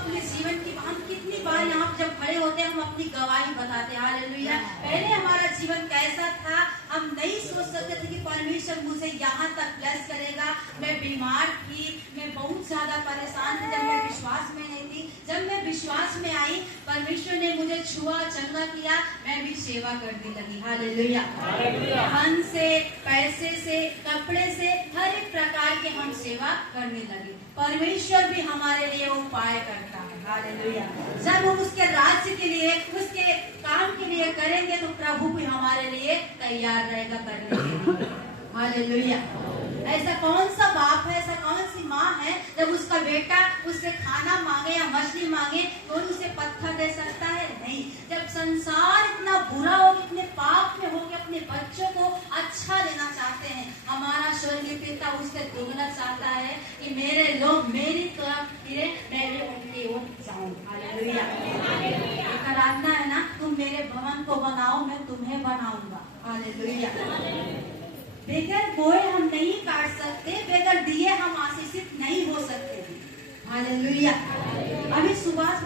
अपने जीवन की हम कितनी बार यहाँ जब खड़े होते हैं हम अपनी गवाही बताते हैं। हालेलुया। पहले हमारा जीवन कैसा था, हम नहीं सोच सकते थे कि परमेश्वर मुझे यहाँ तक ब्लेस करेगा। मैं बीमार थी, मैं बहुत ज्यादा परेशान थी जब मैं विश्वास में नहीं थी। जब मैं विश्वास में आई, परमेश्वर ने मुझे छुआ, चंगा किया, मैं भी सेवा करने लगी। हालेलुया। धन से, पैसे से, कपड़े से, हर एक प्रकार के हम सेवा करने लगे। परमेश्वर भी हमारे लिए उपाय करता है। हालेलुया। जब हम उसके राज्य के लिए, उसके काम के लिए करेंगे तो प्रभु भी हमारे लिए तैयार रहेगा करने के लिए। हालेलुया। ऐसा कौन सा बाप है, ऐसा कौन सी माँ है जब उसका बेटा उससे खाना मांगे या मछली मांगे तो उसे पत्थर दे सकता है? नहीं। जब संसार इतना बुरा हो, इतने पाप में हो कि अपने बच्चों को अच्छा देना चाहते हैं, हमारा स्वर्गीय पिता उससे दुगना चाहता है कि मेरे लोग मेरी तरफ फिरे, मैं उनकी ओर जाऊं। हालेलुया। एक आराधना है ना, तुम मेरे भवन को बनाओ, मैं तुम्हें बनाऊंगा। हालेलुया। बेगर बोए हम नहीं काट सकते, बेगर दिए हम आशीषित नहीं हो सकते। हालेलुया। अभी सुभाष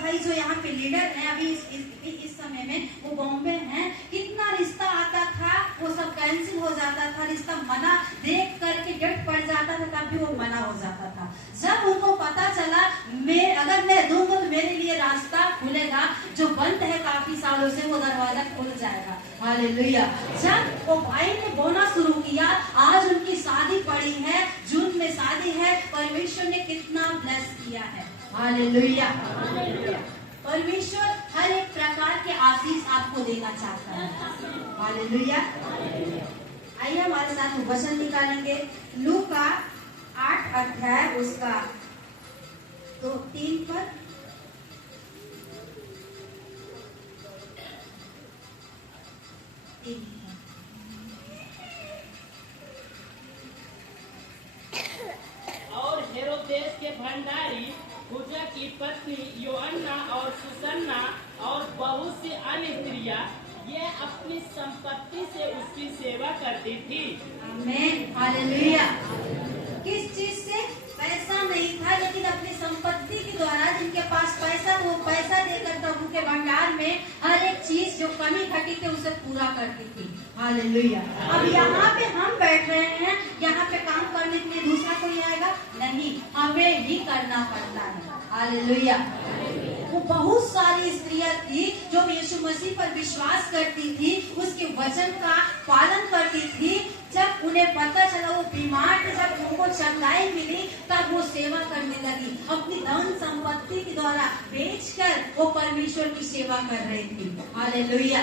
भाई जो यहाँ पे लीडर है, अभी इस समय में वो बॉम्बे हैं। कितना रिश्ता आता था, वो सब कैंसिल हो जाता था, रिश्ता मना देख करके डेट पड़ जाता था, तब भी वो मना हो जाता था। जब उनको पता चला अगर मैं दूंगा तो मेरे लिए रास्ता खुलेगा, जो बंद है काफी सालों से वो दरवाजा खुल जाएगा। हालेलुया। जब वो भाई ने बोना शुरू किया, आज उनकी शादी पड़ी है, जून में शादी है। परमेश्वर ने कितना ब्लेस किया है। हालेलुया। परमेश्वर हर एक प्रकार के आशीष आपको देना चाहता है। हालेलुया। आइए हमारे साथ वचन निकालेंगे। लूका 8 अध्याय उसका 3 पर। और हेरोदेस के भंडारी पूजा की पत्नी योअन्ना और सुसन्ना और बहुत सी अन्य स्त्रियां ये अपनी संपत्ति से उसकी सेवा करती थी। आमीन। हालेलुया। किस चीज से? पैसा नहीं था, लेकिन अपनी संपत्ति के द्वारा, जिनके पास पैसा वो पैसा देकर प्रभु के भंडार में हर एक चीज जो कमी घटी थी उसे पूरा करती थी। हालेलुया। अब यहाँ पे हम बैठ रहे हैं, यहाँ पे काम करने के लिए दूसरा कोई आएगा नहीं, हमें ही करना पड़ता है। हालेलुया। वो बहुत सारी स्त्रियां थी जो यीशु मसीह पर विश्वास करती थी, उसके वचन का पालन करती थी। जब उन्हें पता चला वो बीमार थे, जब उनको चंगाई मिली, तब वो सेवा करने लगी। अपनी धन संपत्ति के द्वारा बेचकर वो परमेश्वर की सेवा कर रही थी। हालेलुया।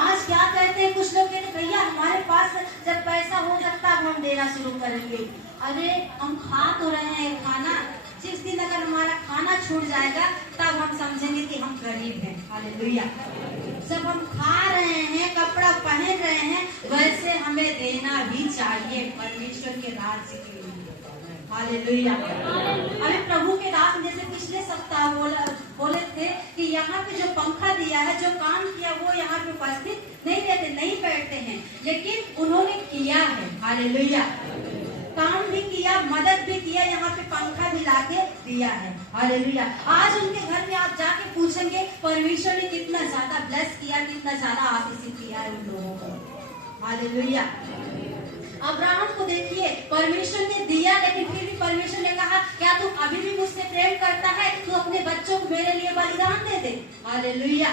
आज क्या कहते हैं कुछ लोग, कहते भैया हमारे पास जब पैसा हो सकता है हम देना शुरू करेंगे। अरे हम खा तो रहे हैं खाना, जिस दिन अगर हमारा खाना छूट जाएगा तब हम समझेंगे कि हम गरीब हैं। हालेलुया। जब हम खा रहे हैं, कपड़ा पहन रहे हैं, वैसे हमें देना भी चाहिए परमेश्वर के राज्य के लिए। हालेलुया। अभी प्रभु के दास जैसे पिछले सप्ताह बोले थे कि यहाँ पे जो पंखा दिया है, जो काम किया, वो यहाँ पे उपस्थित नहीं रहते, नहीं बैठते हैं, लेकिन उन्होंने किया है। हालेलुया। काम भी किया, मदद भी किया, यहाँ पे पंखा भी लाके दिया है। हालेलुया। आज उनके घर में आप जाके पूछेंगे परमेश्वर ने कितना ज्यादा ब्लेस किया, कितना ज्यादा आशीषित किया है उन लोगों को। हालेलुया। अब्राहम को देखिए, परमेश्वर ने दिया, लेकिन फिर भी परमेश्वर ने कहा क्या तू अभी भी मुझसे प्रेम करता है? तू अपने बच्चों को मेरे लिए बलिदान दे दे। हालेलुया।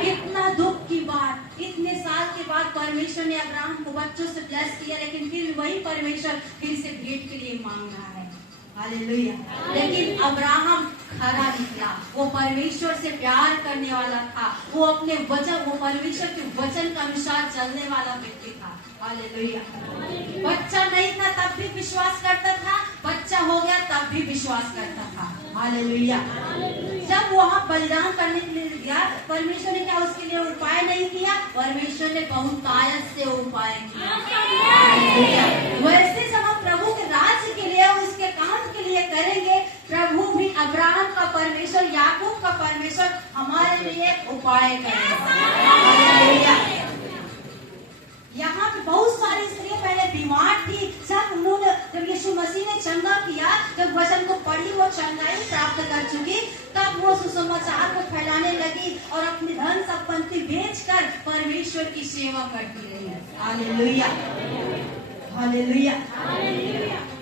कितना दुख की बात, इतने साल के बाद परमेश्वर ने अब्राहम को बच्चों से ब्लेस किया, लेकिन फिर वही परमेश्वर फिर से भेंट के लिए मांग रहा है। हालेलुया। लेकिन अब्राहम खरा निकला, वो परमेश्वर से प्यार करने वाला था, वो अपने वचन, वो परमेश्वर के वचन के अनुसार चलने वाला व्यक्ति था। हालेलुया। बच्चा नहीं था तब भी विश्वास करता था, बच्चा हो गया तब भी विश्वास करता था। हालेलुया। जब वहाँ बलिदान करने के लिए गया, परमेश्वर ने क्या उसके लिए उपाय नहीं किया? परमेश्वर ने बहुतायत से उपाय किया। वैसे जब हम प्रभु के राज्य के लिए, उसके काम के लिए करेंगे, प्रभु भी अब्राहम का परमेश्वर, याकूब का परमेश्वर हमारे लिए उपाय करेगा। यहाँ पे बहुत सारी स्त्रियां पहले बीमार थी, जब यीशु मसीह ने चंगा किया, जब वचन को पढ़ी, वो चंगाई कर चुकी, तब वो सुसमाचार को फैलाने लगी और अपनी धन संपत्ति बेचकर परमेश्वर की सेवा करती रही। Hallelujah, hallelujah.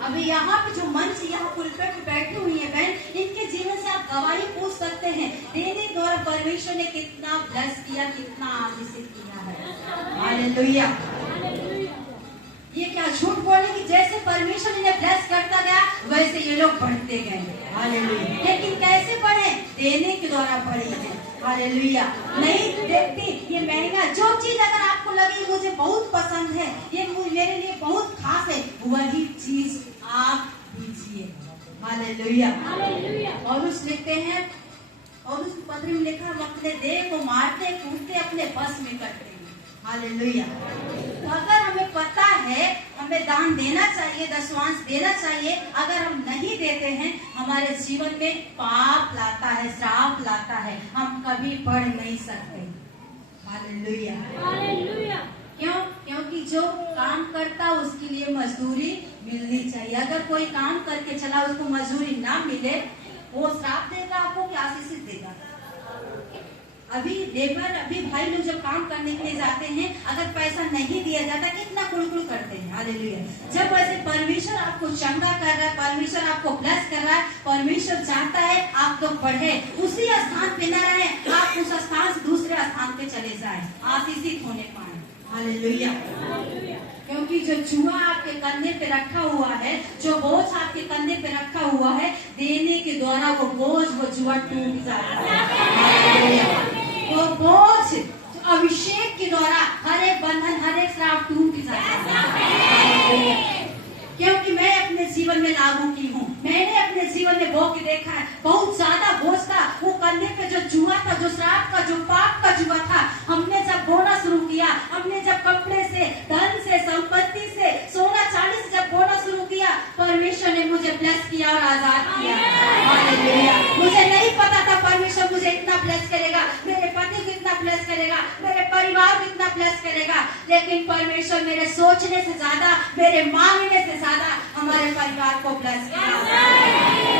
अभी यहाँ पे जो मंच यहाँ पुलपिट पे बैठी हुई है बहन, इनके जीवन से आप गवाही पूछ सकते हैं, देने के द्वारा परमेश्वर ने कितना ब्लेस किया, कितना आशीषित किया है। हालेलुया। ये क्या झूठ बोलने की, जैसे परमेश्वर इन्हें ब्लेस करता गया वैसे ये लोग बढ़ते गए। हालेलुया। लेकिन कैसे बढ़े? देने के द्वारा बढ़े हैं। हालेलुया। नहीं देखती ये महंगा, जो चीज अगर आपको लगी मुझे बहुत पसंद है, ये मेरे लिए बहुत खास है, वही चीज आप दीजिए। हालेलुया। और उस लिखते हैं, और उस पत्र में लिखा, हम अपने देह को मारते कूटते अपने बस में करते हैं। हालेलुया। तो अगर हमें पता है हमें दान देना चाहिए, दशवांश देना चाहिए, अगर हम नहीं देते हैं हमारे जीवन में पाप लाता है, श्राप लाता है, हम कभी बढ़ नहीं सकते। हालेलुया। क्यों? क्योंकि जो काम करता उसके लिए मजदूरी मिलनी चाहिए। अगर कोई काम करके चला उसको मजदूरी ना मिले, वो श्राप देगा आपको कि आशीष देगा? अभी लेबर, अभी भाई लोग जब काम करने के लिए जाते हैं, अगर पैसा नहीं दिया जाता कितना कुड़कुड़ करते हैं। हालेलुया। जब वैसे परमेश्वर आपको चंगा कर रहा है, परमेश्वर आपको ब्लेस कर रहा है, परमेश्वर चाहता है आप तो बढ़े, उसी स्थान पे न रहे, आप उस स्थान से दूसरे स्थान पे चले जाए, आशीषित होने पाए। हालेलुया। क्योंकि जो चूहा आपके कंधे पे रखा हुआ है, जो बोझ आपके कंधे पे रखा हुआ है, देने के द्वारा वो बोझ, वो जुआ टूट जाता है। वो बोझ अभिषेक के द्वारा हर एक बंधन, हर एक श्राप टूट जाता है। क्योंकि मैं अपने जीवन में लागू की हूँ, मैंने अपने जीवन में भोग के देखा है, बहुत ज्यादा बोझ था, वो कंधे पे जो जुआ था, जो श्राप का, जो पाप का जुआ था, हमने जब बोना शुरू किया, हमने जब कपड़े से, धन से, संपत्ति से, सोना चांदी से जब बोना शुरू किया, परमेश्वर ने मुझे ब्लेस किया और आजाद किया। हालेलुया। मुझे नहीं पता था परमेश्वर मुझे इतना ब्लेस करेगा, मेरे पति को इतना ब्लेस करेगा, मेरे परिवार को इतना ब्लेस करेगा, लेकिन परमेश्वर मेरे सोचने से ज्यादा, मेरे मांगने से ज्यादा हमारे परिवार को ब्लेस किया।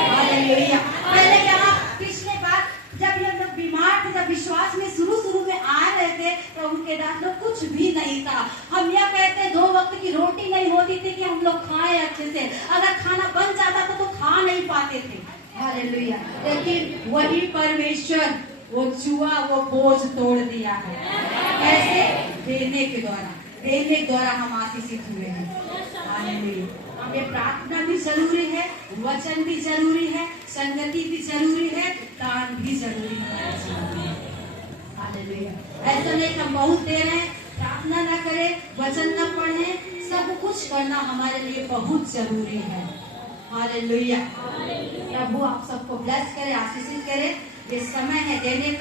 हालेलुया। पहले यहाँ पिछले बार जब ये लोग बीमार थे, जब विश्वास में शुरू में आ रहे थे, तो उनके दांत लोग कुछ भी नहीं था। हम यह कहते 2 वक्त की रोटी नहीं होती थी कि हम लोग खाएं अच्छे से, अगर खाना बन जाता था तो खा नहीं पाते थे। हालेलुया। लेकिन वही परमेश्वर वो जुआ, वो बोझ तोड़ दिया है। कैसे? देने के द्वारा, देने के द्वारा हम आशीषित हुए हैं। हालेलुया। हमें प्रार्थना भी जरूरी है, वचन भी जरूरी है, संगति भी जरूरी है, दान भी जरूरी है। हालेलुया। ऐसा नहीं हम बहुत दे रहे हैं, प्रार्थना ना करें, वचन न पढ़ें, सब कुछ करना हमारे लिए बहुत जरूरी है। हालेलुया। प्रभु आप सबको ब्लेस करे, आशीषित करे। ये समय है देने का।